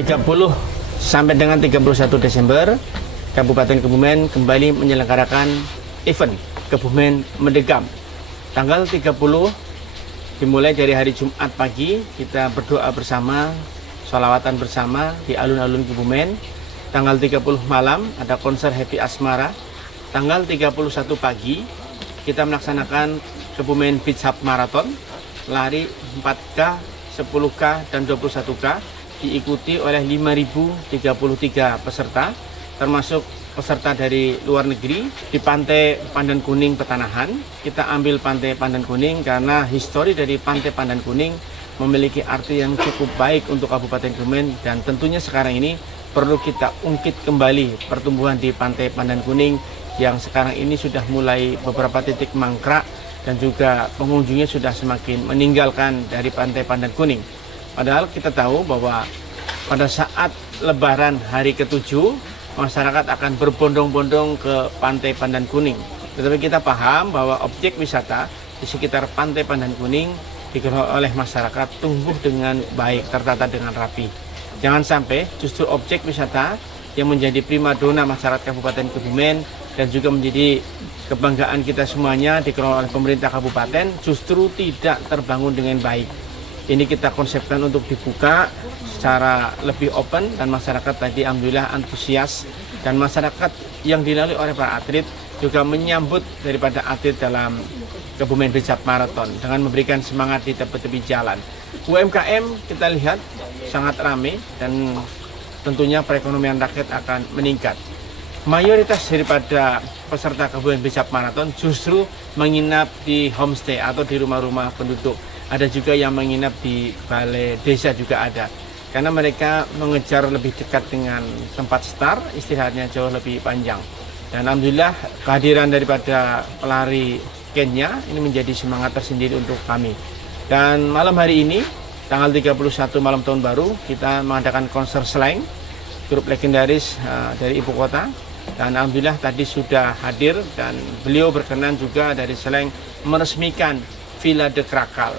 30 sampai dengan 31 Desember, Kabupaten Kebumen kembali menyelenggarakan event Kebumen Mendegam. Tanggal 30 dimulai dari hari Jumat pagi, kita berdoa bersama, sholawatan bersama di alun-alun Kebumen. Tanggal 30 malam ada konser Happy Asmara. Tanggal 31 pagi kita melaksanakan Kebumen Beach Hub Marathon, lari 4K, 10K, dan 21K, diikuti oleh 5.033 peserta, termasuk peserta dari luar negeri. Di Pantai Pandan Kuning Petanahan, kita ambil Pantai Pandan Kuning karena histori dari Pantai Pandan Kuning memiliki arti yang cukup baik untuk Kabupaten Kebumen, dan tentunya sekarang ini perlu kita ungkit kembali pertumbuhan di Pantai Pandan Kuning yang sekarang ini sudah mulai beberapa titik mangkrak dan juga pengunjungnya sudah semakin meninggalkan dari Pantai Pandan Kuning. Padahal kita tahu bahwa pada saat Lebaran hari ke-7 masyarakat akan berbondong-bondong ke Pantai Pandan Kuning. Tetapi kita paham bahwa objek wisata di sekitar Pantai Pandan Kuning dikelola oleh masyarakat tumbuh dengan baik, tertata dengan rapi. Jangan sampai justru objek wisata yang menjadi primadona masyarakat Kabupaten Kebumen dan juga menjadi kebanggaan kita semuanya dikelola oleh pemerintah kabupaten justru tidak terbangun dengan baik. Ini kita konsepkan untuk dibuka secara lebih open, dan masyarakat tadi alhamdulillah antusias, dan masyarakat yang dilalui oleh para atlet juga menyambut daripada atlet dalam Kebumen Beach Hub Marathon dengan memberikan semangat di tepi-tepi jalan. UMKM kita lihat sangat ramai dan tentunya perekonomian rakyat akan meningkat. Mayoritas daripada peserta Kebumen Beach Hub Marathon justru menginap di homestay atau di rumah-rumah penduduk. Ada juga yang menginap di balai desa juga ada. Karena mereka mengejar lebih dekat dengan tempat start, istirahatnya jauh lebih panjang. Dan alhamdulillah kehadiran daripada pelari Kenya ini menjadi semangat tersendiri untuk kami. Dan malam hari ini, tanggal 31 malam tahun baru, kita mengadakan konser slang, grup legendaris dari ibu kota. Dan alhamdulillah tadi sudah hadir, dan beliau berkenan juga dari slang meresmikan Villa de Krakal.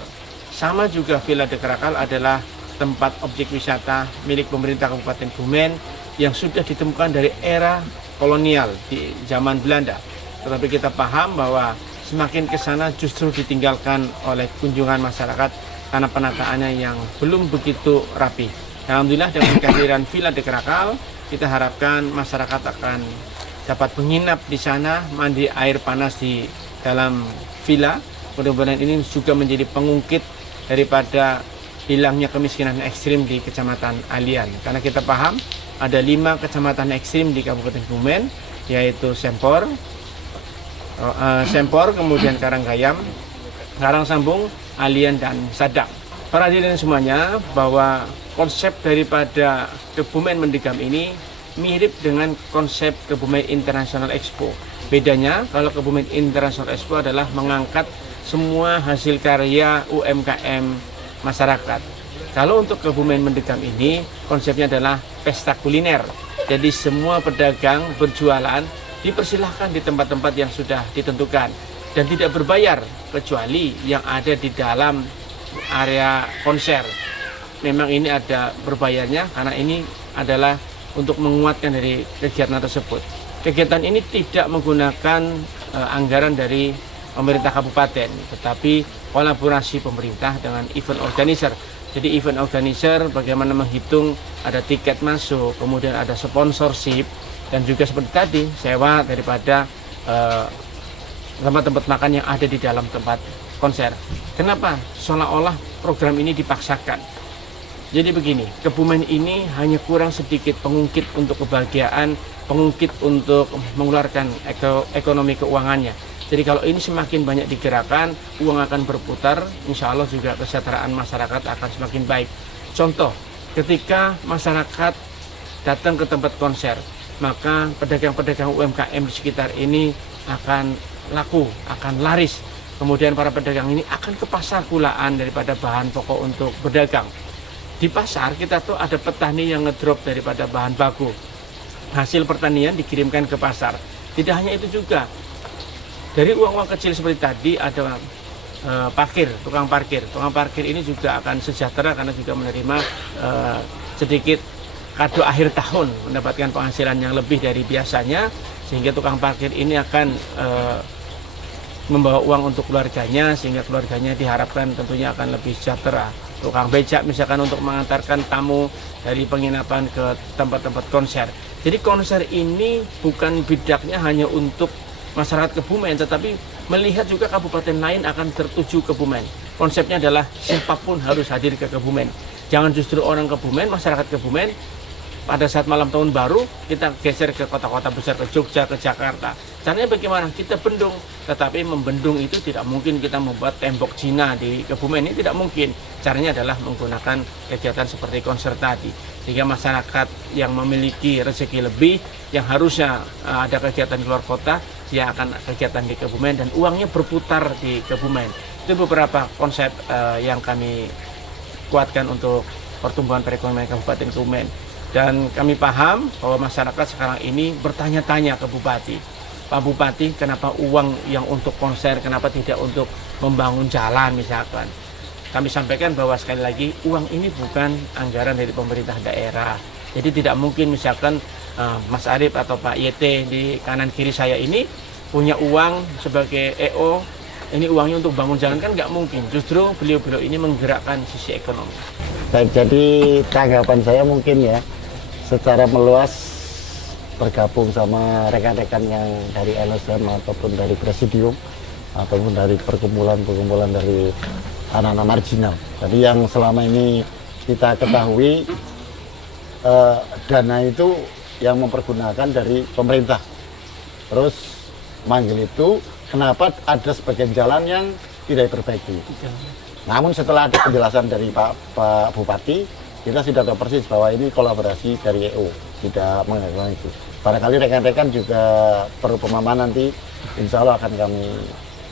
Sama juga Villa de Krakal adalah tempat objek wisata milik pemerintah Kabupaten Kebumen yang sudah ditemukan dari era kolonial di zaman Belanda. Tetapi kita paham bahwa semakin ke sana justru ditinggalkan oleh kunjungan masyarakat karena penataannya yang belum begitu rapi. Alhamdulillah dengan kehadiran Villa de Krakal, kita harapkan masyarakat akan dapat menginap di sana, mandi air panas di dalam villa. Mudah-mudahan ini juga menjadi pengungkit daripada hilangnya kemiskinan ekstrim di Kecamatan Alian. Karena kita paham ada 5 kecamatan ekstrim di Kabupaten Kebumen, yaitu Sempor, kemudian Karanggayam, Karangsambung, Alian, dan Sadang. Para hadirin semuanya, bahwa konsep daripada Kebumen Mendegam ini mirip dengan konsep Kebumen International Expo. Bedanya, kalau Kebumen International Expo adalah mengangkat semua hasil karya UMKM masyarakat. Kalau untuk Kebumen Mendegam ini, konsepnya adalah pesta kuliner. Jadi semua pedagang berjualan dipersilahkan di tempat-tempat yang sudah ditentukan dan tidak berbayar kecuali yang ada di dalam area konser. Memang ini ada berbayarnya karena ini adalah untuk menguatkan dari kegiatan tersebut. Kegiatan ini tidak menggunakan anggaran dari pemerintah kabupaten, tetapi kolaborasi pemerintah dengan event organizer. Jadi event organizer bagaimana menghitung ada tiket masuk, kemudian ada sponsorship, dan juga seperti tadi sewa daripada tempat-tempat makan yang ada di dalam tempat konser. Kenapa? Seolah-olah program ini dipaksakan. Jadi begini, Kebumen ini hanya kurang sedikit pengungkit untuk kebahagiaan, pengungkit untuk mengeluarkan ekonomi keuangannya. Jadi kalau ini semakin banyak digerakkan, uang akan berputar, insya Allah juga kesejahteraan masyarakat akan semakin baik. Contoh, ketika masyarakat datang ke tempat konser, maka pedagang-pedagang UMKM di sekitar ini akan laku, akan laris. Kemudian para pedagang ini akan ke pasar kulaan daripada bahan pokok untuk berdagang. Di pasar kita tuh ada petani yang ngedrop daripada bahan baku. Hasil pertanian dikirimkan ke pasar. Tidak hanya itu juga. Dari uang-uang kecil seperti tadi ada tukang parkir ini juga akan sejahtera karena juga menerima sedikit kado akhir tahun, mendapatkan penghasilan yang lebih dari biasanya, sehingga tukang parkir ini akan membawa uang untuk keluarganya, sehingga keluarganya diharapkan tentunya akan lebih sejahtera. Tukang becak misalkan untuk mengantarkan tamu dari penginapan ke tempat-tempat konser. Jadi konser ini bukan bidaknya hanya untuk masyarakat Kebumen, tetapi melihat juga kabupaten lain akan tertuju Kebumen. Konsepnya adalah siapapun harus hadir ke Kebumen. Jangan justru orang Kebumen, masyarakat Kebumen, pada saat malam tahun baru kita geser ke kota-kota besar, ke Jogja, ke Jakarta. Caranya bagaimana? Kita bendung, tetapi membendung itu tidak mungkin kita membuat tembok Cina di Kebumen, ini tidak mungkin. Caranya adalah menggunakan kegiatan seperti konser tadi, sehingga masyarakat yang memiliki rezeki lebih, yang harusnya ada kegiatan di luar kota, dia akan kegiatan di Kebumen dan uangnya berputar di Kebumen. Itu beberapa konsep yang kami kuatkan untuk pertumbuhan perekonomian Kabupaten Kebumen. Dan kami paham bahwa masyarakat sekarang ini bertanya-tanya ke Bupati, Pak Bupati, kenapa uang yang untuk konser, kenapa tidak untuk membangun jalan misalkan. Kami sampaikan bahwa sekali lagi uang ini bukan anggaran dari pemerintah daerah. Jadi tidak mungkin misalkan Mas Arief atau Pak YT di kanan kiri saya ini punya uang sebagai EO, ini uangnya untuk bangun jalan, kan nggak mungkin. Justru beliau-beliau ini menggerakkan sisi ekonomi. Baik, jadi tanggapan saya mungkin ya, secara meluas bergabung sama rekan-rekan yang dari LSM ataupun dari Presidium ataupun dari perkumpulan dari anak-anak marginal. Jadi yang selama ini kita ketahui dana itu yang mempergunakan dari pemerintah. Terus manggil itu kenapa ada sebagian jalan yang tidak diperbaiki. Namun setelah ada penjelasan dari Pak Bupati, kita sudah tahu persis bahwa ini kolaborasi dari EO, tidak mengenai itu. Barangkali rekan-rekan juga perlu pemahaman nanti, insya Allah akan kami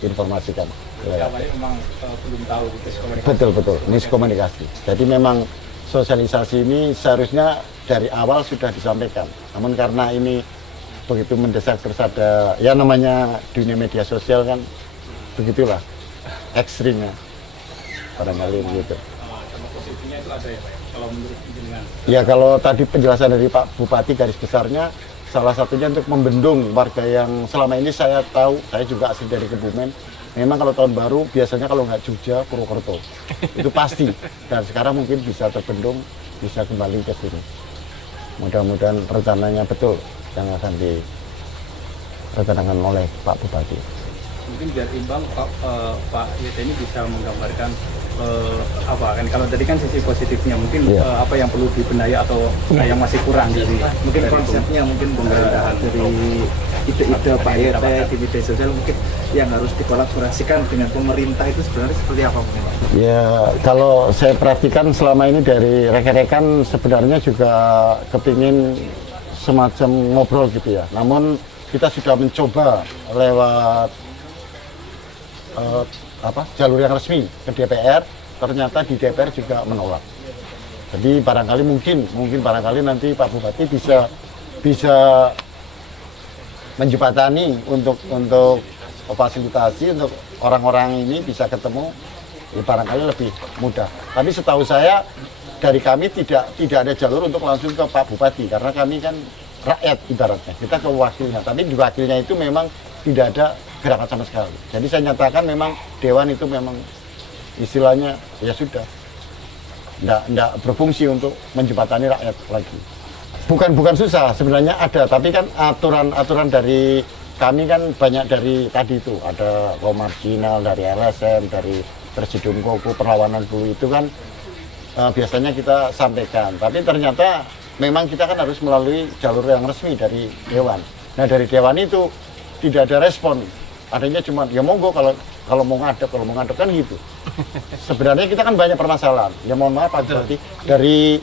informasikan. Awalnya memang belum tahu miskomunikasi. Betul, miskomunikasi. Jadi memang sosialisasi ini seharusnya dari awal sudah disampaikan. Namun karena ini begitu mendesak, terus ada, ya namanya dunia media sosial kan, begitulah ekstrimnya. Barangkali begitu. Sama positifnya itu ada ya Pak? Kalau menurut jenengan? Ya kalau tadi penjelasan dari Pak Bupati garis besarnya, salah satunya untuk membendung warga yang selama ini saya tahu, saya juga asli dari Kebumen. Memang kalau tahun baru biasanya kalau nggak Jogja, Purwokerto, itu pasti. Dan sekarang mungkin bisa terbendung, bisa kembali ke sini. Mudah-mudahan rencananya betul yang akan direncanakan oleh Pak Bupati. Mungkin biar imbang Pak YT ini bisa menggambarkan apa kan, kalau tadi kan sisi positifnya mungkin apa yang perlu dibenahi atau yang masih kurang dari mungkin konsepnya, mungkin pemerintahan dari ide-ide Pak YT di media sosial mungkin yang harus dikolaborasikan dengan pemerintah itu sebenarnya seperti apa mungkin Pak? Ya kalau saya perhatikan selama ini dari rekan-rekan sebenarnya juga kepingin semacam ngobrol gitu ya. Namun kita sudah mencoba lewat jalur yang resmi ke DPR, ternyata di DPR juga menolak. Jadi barangkali mungkin barangkali nanti Pak Bupati bisa menjembatani untuk fasilitasi untuk orang-orang ini bisa ketemu, ya barangkali lebih mudah. Tapi setahu saya dari kami tidak ada jalur untuk langsung ke Pak Bupati, karena kami kan rakyat ibaratnya, kita ke wakilnya. Tapi di wakilnya itu memang tidak ada gerakan sama sekali. Jadi saya nyatakan memang Dewan itu memang istilahnya ya sudah tidak berfungsi untuk menjembatani rakyat lagi. Bukan susah sebenarnya ada, tapi kan aturan dari kami kan banyak dari tadi itu, ada kaum marginal, dari LSM, dari Presidium Koko, perlawanan buruh itu kan biasanya kita sampaikan. Tapi ternyata memang kita kan harus melalui jalur yang resmi dari Dewan. Nah dari Dewan itu tidak ada respon. Adanya cuma ya monggo kalau mau ngadep kan gitu. Sebenarnya kita kan banyak permasalahan. Ya mohon maaf Pak Bupati, dari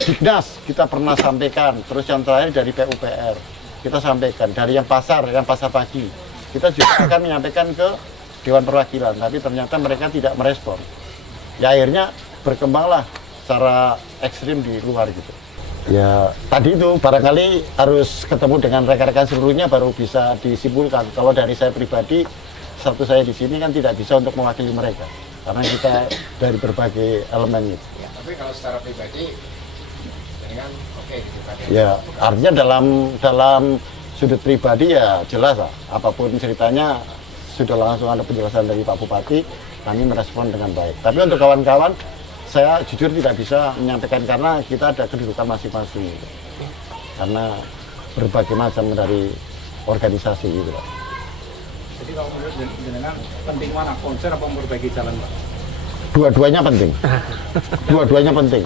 Dignas kita pernah sampaikan, terus yang terakhir dari PUPR kita sampaikan, dari yang pasar pagi kita juga akan menyampaikan ke Dewan Perwakilan, tapi ternyata mereka tidak merespon. Ya akhirnya berkembanglah secara ekstrim di luar gitu. Ya tadi itu barangkali harus ketemu dengan rekan-rekan seluruhnya baru bisa disimpulkan. Kalau dari saya pribadi, satu saya di sini kan tidak bisa untuk mewakili mereka, karena kita dari berbagai elemen itu. Ya, tapi kalau secara pribadi Ya, artinya dalam sudut pribadi ya jelas lah, apapun ceritanya sudah langsung ada penjelasan dari Pak Bupati, kami merespon dengan baik. Tapi untuk kawan-kawan, saya jujur tidak bisa menyampaikan karena kita ada kedudukan masing-masing. Karena berbagai macam dari organisasi gitu. Jadi kalau menurut jenengan penting mana, konser apa memperbaiki jalan, Pak? Dua-duanya penting. Dua-duanya penting.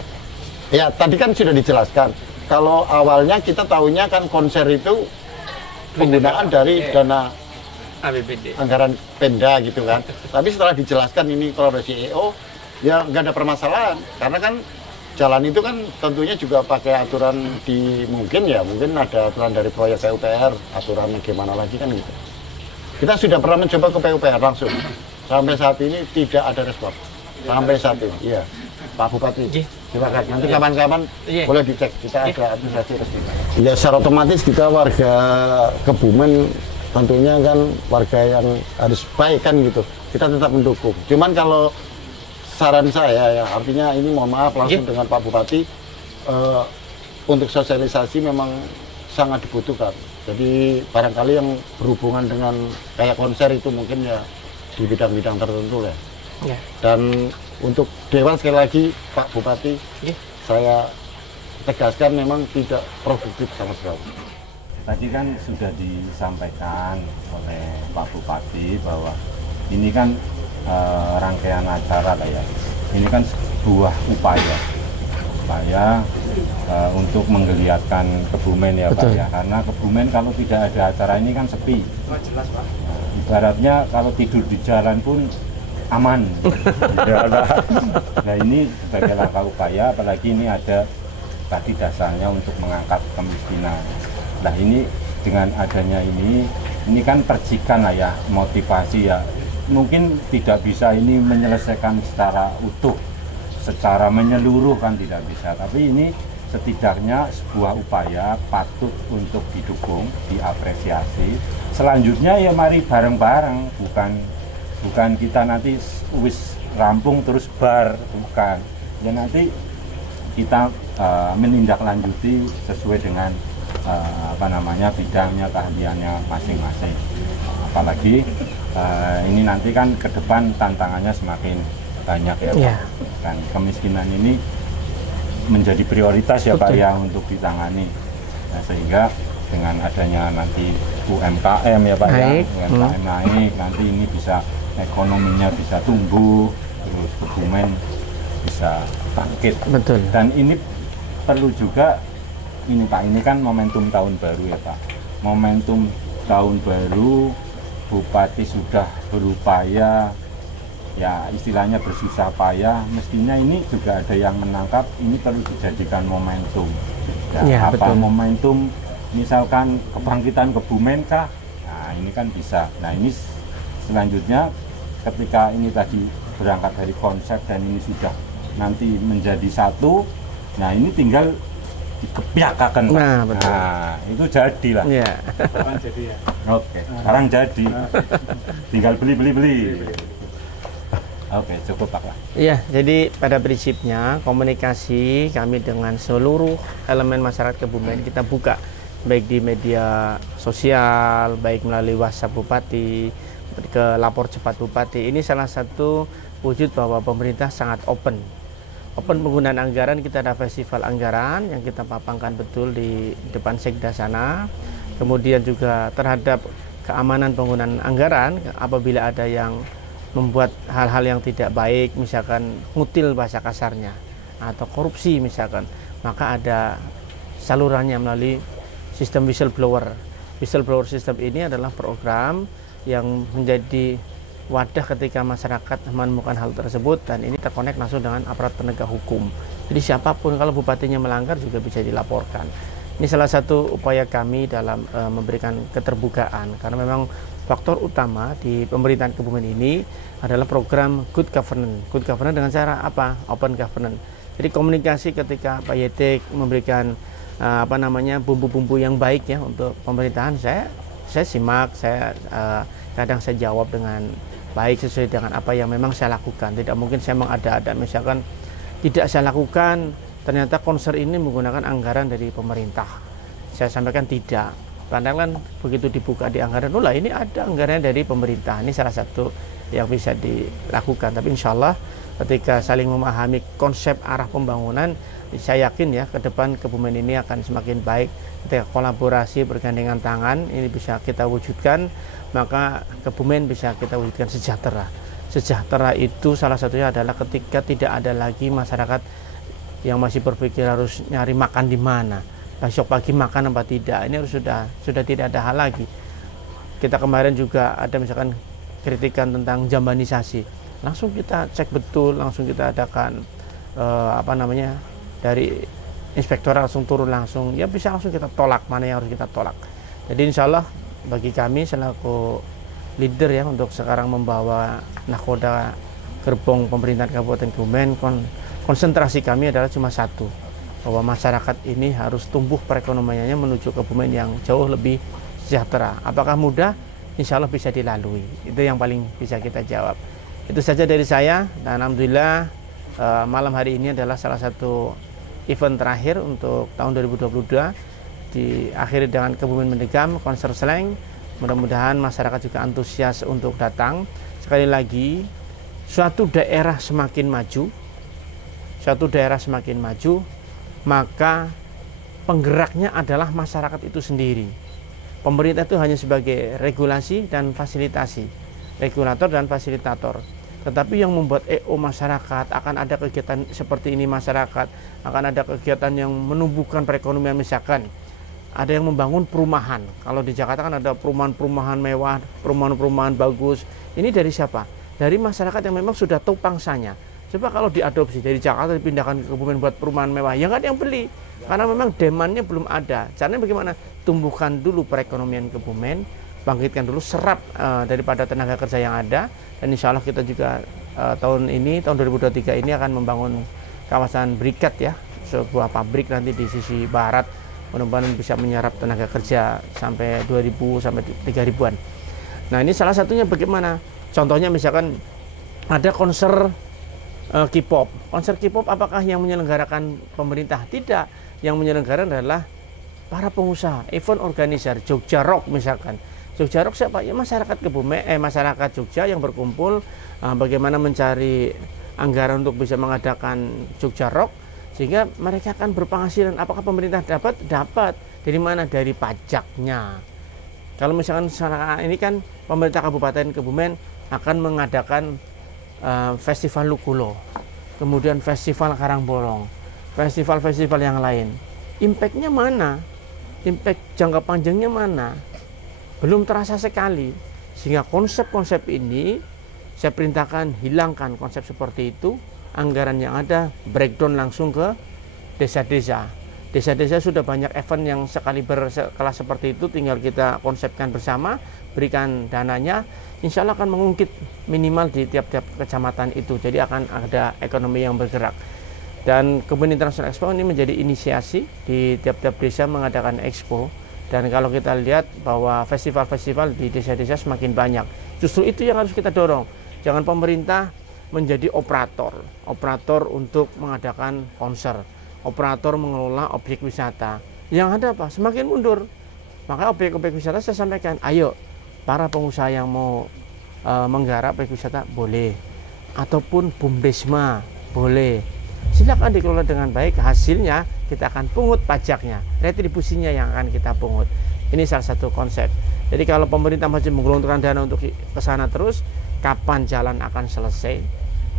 Ya, tadi kan sudah dijelaskan. Kalau awalnya kita tahunya kan konser itu penggunaan dari dana APBD, anggaran Pemda gitu kan. Tapi setelah dijelaskan ini kolaborasi EO, ya nggak ada permasalahan. Karena kan jalan itu kan tentunya juga pakai aturan mungkin ada aturan dari proyek PUPR, aturan gimana lagi kan gitu. Kita sudah pernah mencoba ke PUPR langsung. Sampai saat ini tidak ada respon. Sampai saat ini, iya. Pak Bupati, silakan. Nanti kawan-kawan boleh dicek, kita ada administrasi resmi. Ya secara otomatis kita warga Kebumen tentunya kan warga yang harus baik kan gitu. Kita tetap mendukung. Cuman kalau saran saya ya artinya ini mohon maaf langsung dengan Pak Bupati, untuk sosialisasi memang sangat dibutuhkan. Jadi barangkali yang berhubungan dengan kayak konser itu mungkin ya di bidang-bidang tertentu ya. Dan untuk Dewan sekali lagi Pak Bupati, saya tegaskan memang tidak produktif sama sekali. Tadi kan sudah disampaikan oleh Pak Bupati bahwa ini kan rangkaian acara lah ya. Ini kan sebuah upaya untuk menggeliatkan Kebumen ya Pak ya. Karena Kebumen kalau tidak ada acara ini kan sepi. Jelas, Pak. Ibaratnya kalau tidur di jalan pun aman. Nah ini sebagai langkah upaya, apalagi ini ada tadi dasarnya untuk mengangkat kemiskinan. Nah ini dengan adanya ini kan percikan lah ya, motivasi ya. Mungkin tidak bisa ini menyelesaikan secara utuh, secara menyeluruh kan tidak bisa. Tapi ini setidaknya sebuah upaya patut untuk didukung, diapresiasi. Selanjutnya ya mari bareng-bareng, bukan kita nanti wis rampung terus bar, bukan. Ya nanti kita menindaklanjuti sesuai dengan bidangnya, keahliannya masing-masing. Apalagi ini nanti kan ke depan tantangannya semakin banyak ya Pak. Dan kemiskinan ini menjadi prioritas ya Pak ya untuk ditangani. Nah, sehingga dengan adanya nanti UMKM ya Pak ya, UMKM naik, nanti ini bisa ekonominya bisa tumbuh, terus Kebumen bisa bangkit. Betul. Dan ini perlu juga ini Pak, ini kan momentum tahun baru ya Pak. Momentum tahun baru, Bupati sudah berupaya, ya istilahnya bersusah payah, mestinya ini juga ada yang menangkap, ini perlu dijadikan momentum. Ya, apa betul. Momentum, misalkan kebangkitan Kebumen kah? Nah ini kan bisa. Nah ini selanjutnya ketika ini tadi berangkat dari konsep dan ini sudah nanti menjadi satu, nah ini tinggal dikepiakakan. Nah, betul. Nah itu jadilah. Sekarang jadi ya. Oke, sekarang jadi. Tinggal beli. Oke, cukup Pak. Iya, jadi pada prinsipnya komunikasi kami dengan seluruh elemen masyarakat Kebumen kita buka, baik di media sosial, baik melalui WhatsApp Bupati, ke lapor cepat Bupati. Ini salah satu wujud bahwa pemerintah sangat open penggunaan anggaran. Kita ada festival anggaran yang kita papangkan betul di depan Sekda sana. Kemudian juga terhadap keamanan penggunaan anggaran, apabila ada yang membuat hal-hal yang tidak baik, misalkan ngutil bahasa kasarnya atau korupsi misalkan, maka ada salurannya melalui sistem whistleblower system. Ini adalah program yang menjadi wadah ketika masyarakat menemukan hal tersebut, dan ini terkonek langsung dengan aparat penegak hukum. Jadi siapapun kalau bupatinya melanggar juga bisa dilaporkan. Ini salah satu upaya kami dalam memberikan keterbukaan, karena memang faktor utama di pemerintahan Kebumen ini adalah program good governance. Good governance dengan cara apa? Open governance. Jadi komunikasi ketika Pak Yetek memberikan bumbu-bumbu yang baik ya untuk pemerintahan, saya simak, kadang saya jawab dengan baik sesuai dengan apa yang memang saya lakukan. Tidak mungkin saya mengada-ada, misalkan tidak saya lakukan ternyata konser ini menggunakan anggaran dari pemerintah. Saya sampaikan tidak. Padahal kan begitu dibuka di anggaran, lah ini ada anggarannya dari pemerintah. Ini salah satu yang bisa dilakukan. Tapi insya Allah ketika saling memahami konsep arah pembangunan, saya yakin ya ke depan Kebumen ini akan semakin baik. Ketika kolaborasi bergandengan tangan ini bisa kita wujudkan, maka Kebumen bisa kita wujudkan sejahtera. Sejahtera itu salah satunya adalah ketika tidak ada lagi masyarakat yang masih berpikir harus nyari makan di mana, besok pagi makan apa tidak. Ini harus sudah tidak ada hal lagi. Kita kemarin juga ada misalkan kritikan tentang jambanisasi, langsung kita cek betul, langsung kita adakan dari inspektor langsung turun langsung, ya bisa langsung kita tolak mana yang harus kita tolak. Jadi insya Allah bagi kami selaku leader ya untuk sekarang membawa nahkoda gerbong pemerintahan Kabupaten Kebumen, konsentrasi kami adalah cuma satu, bahwa masyarakat ini harus tumbuh perekonomiannya menuju Kebumen yang jauh lebih sejahtera. Apakah mudah? Insya Allah bisa dilalui. Itu yang paling bisa kita jawab. Itu saja dari saya, dan alhamdulillah malam hari ini adalah salah satu event terakhir untuk tahun 2022, diakhiri dengan Kebumen Mendegam konser slang. Mudah-mudahan masyarakat juga antusias untuk datang. Sekali lagi, suatu daerah semakin maju, maka penggeraknya adalah masyarakat itu sendiri. Pemerintah itu hanya sebagai regulasi dan fasilitasi, regulator dan fasilitator. Tetapi yang membuat EO masyarakat, akan ada kegiatan seperti ini masyarakat, akan ada kegiatan yang menumbuhkan perekonomian, misalkan ada yang membangun perumahan. Kalau di Jakarta kan ada perumahan-perumahan mewah, perumahan-perumahan bagus. Ini dari siapa? Dari masyarakat yang memang sudah tahu pangsanya. Coba kalau diadopsi dari Jakarta dipindahkan ke Kebumen buat perumahan mewah, ya nggak ada yang beli. Karena memang demandnya belum ada. Caranya bagaimana? Tumbuhkan dulu perekonomian Kebumen, bangkitkan dulu, serap daripada tenaga kerja yang ada. Dan insya Allah kita juga tahun 2023 ini akan membangun kawasan Berikat ya, sebuah pabrik nanti di sisi barat, mudah-mudahan bisa menyerap tenaga kerja sampai 2.000 sampai 3.000-an. Nah ini salah satunya bagaimana? Contohnya misalkan ada konser K-pop. Konser K-pop apakah yang menyelenggarakan pemerintah? Tidak. Yang menyelenggarakan adalah para pengusaha, event organizer, Jogja Rock misalkan. Jogja Rock siapa? Ya masyarakat Kebumen, masyarakat Jogja yang berkumpul, bagaimana mencari anggaran untuk bisa mengadakan Jogja Rock, sehingga mereka akan berpenghasilan. Apakah pemerintah dapat? Dapat. Dari mana? Dari pajaknya. Kalau misalkan ini kan pemerintah Kabupaten Kebumen akan mengadakan festival Lukulo, kemudian festival Karangbolong, festival-festival yang lain. Impact-nya mana? Impact jangka panjangnya mana? Belum terasa sekali. Sehingga konsep-konsep ini saya perintahkan hilangkan konsep seperti itu. Anggaran yang ada breakdown langsung ke desa-desa. Desa-desa sudah banyak event yang sekali berkelas seperti itu, tinggal kita konsepkan bersama, berikan dananya, insya Allah akan mengungkit minimal di tiap-tiap kecamatan itu. Jadi akan ada ekonomi yang bergerak. Dan Kebumen International Expo ini menjadi inisiasi di tiap-tiap desa mengadakan expo. Dan kalau kita lihat bahwa festival-festival di desa-desa semakin banyak, justru itu yang harus kita dorong. Jangan pemerintah menjadi operator untuk mengadakan konser, operator mengelola objek wisata. Yang ada apa? Semakin mundur. Maka objek-objek wisata saya sampaikan, ayo para pengusaha yang mau menggarap objek wisata boleh, ataupun bumdesma boleh. Silakan dikelola dengan baik, hasilnya kita akan pungut pajaknya, retribusinya yang akan kita pungut. Ini salah satu konsep. Jadi kalau pemerintah masih menggelontorkan dana untuk ke sana terus, kapan jalan akan selesai?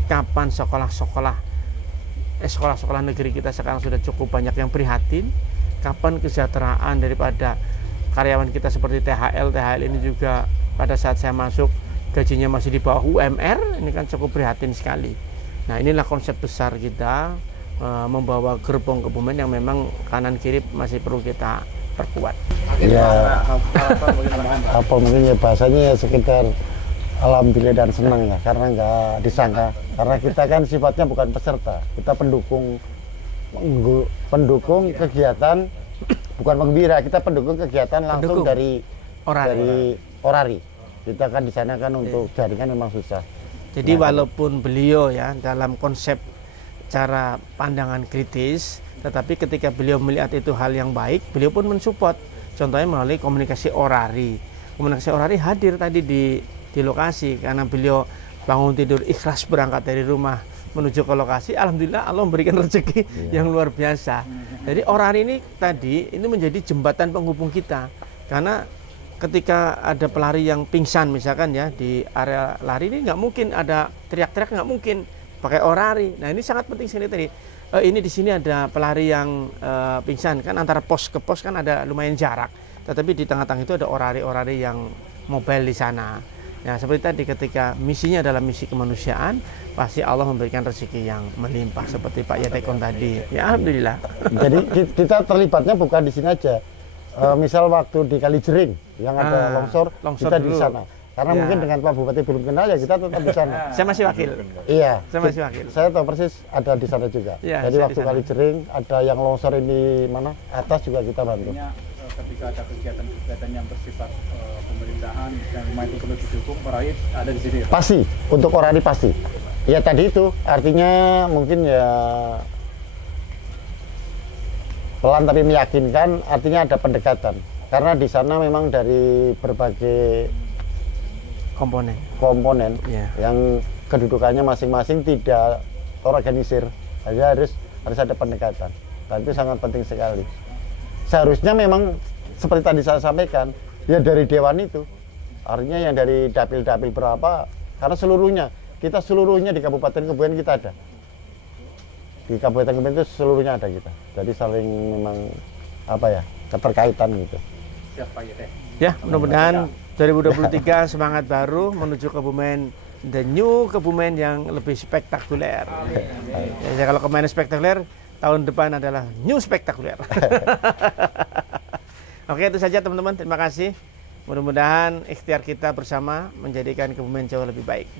Kapan sekolah-sekolah negeri kita sekarang sudah cukup banyak yang prihatin? Kapan kesejahteraan daripada karyawan kita seperti THL ini juga pada saat saya masuk gajinya masih di bawah UMR, ini kan cukup prihatin sekali. Nah inilah konsep besar kita membawa gerbong Kebumen yang memang kanan kiri masih perlu kita perkuat. Ya, apa mungkin ya bahasanya ya sekitar alhamdulillah dan senang ya, karena nggak disangka, karena kita kan sifatnya bukan peserta, kita pendukung kegiatan, bukan penggembira, kita pendukung kegiatan langsung dari orari. Kita kan di sana kan untuk jaringan memang susah. Jadi walaupun beliau ya dalam konsep cara pandangan kritis, tetapi ketika beliau melihat itu hal yang baik, beliau pun mensupport. Contohnya melalui komunikasi orari. Komunikasi orari hadir tadi di lokasi karena beliau bangun tidur ikhlas berangkat dari rumah menuju ke lokasi. Alhamdulillah Allah memberikan rezeki yang luar biasa. Jadi orari ini tadi ini menjadi jembatan penghubung kita, karena ketika ada pelari yang pingsan misalkan ya di area lari ini, nggak mungkin ada teriak-teriak, nggak mungkin, pakai orari. Nah ini sangat penting sekali tadi. Ini di sini ada pelari yang pingsan, kan antara pos ke pos kan ada lumayan jarak, tetapi di tengah-tengah itu ada orari-orari yang mobile di sana. Nah seperti tadi, ketika misinya adalah misi kemanusiaan, pasti Allah memberikan rezeki yang melimpah seperti Pak Yatekon tadi. Ya alhamdulillah. Jadi kita terlibatnya bukan di sini aja. Misal waktu di Kalijering yang ada longsor kita dulu di sana. Karena ya, mungkin dengan Pak Bupati belum kenal, ya kita tetap di sana. Saya masih wakil. Iya. Saya masih wakil. Saya tahu persis ada di sana juga. Ya, jadi waktu Kalijering ada yang longsor ini mana atas juga kita bantu. Ketika ada kegiatan-kegiatan yang bersifat pemerintahan yang memang itu perlu didukung, Orari ada di sini. Pasti, untuk Orari pasti. Ya tadi itu artinya mungkin ya pelan tapi meyakinkan, artinya ada pendekatan. Karena di sana memang dari berbagai komponen yang kedudukannya masing-masing tidak terorganisir, saja harus ada pendekatan. Dan itu sangat penting sekali. Seharusnya memang seperti tadi saya sampaikan, ya dari dewan itu, artinya yang dari dapil-dapil berapa, karena kita seluruhnya di Kabupaten Kebumen kita ada. Di Kabupaten Kebumen itu seluruhnya ada kita. Jadi saling memang keterkaitan gitu. Siapa ya? Ya, mudah-mudahan 2023 semangat baru menuju Kebumen, the new Kebumen yang lebih spektakuler. Ya, kalau kemarin spektakuler, tahun depan adalah new spektakuler. Oke, itu saja teman-teman. Terima kasih. Mudah-mudahan ikhtiar kita bersama menjadikan Kebumen jauh lebih baik.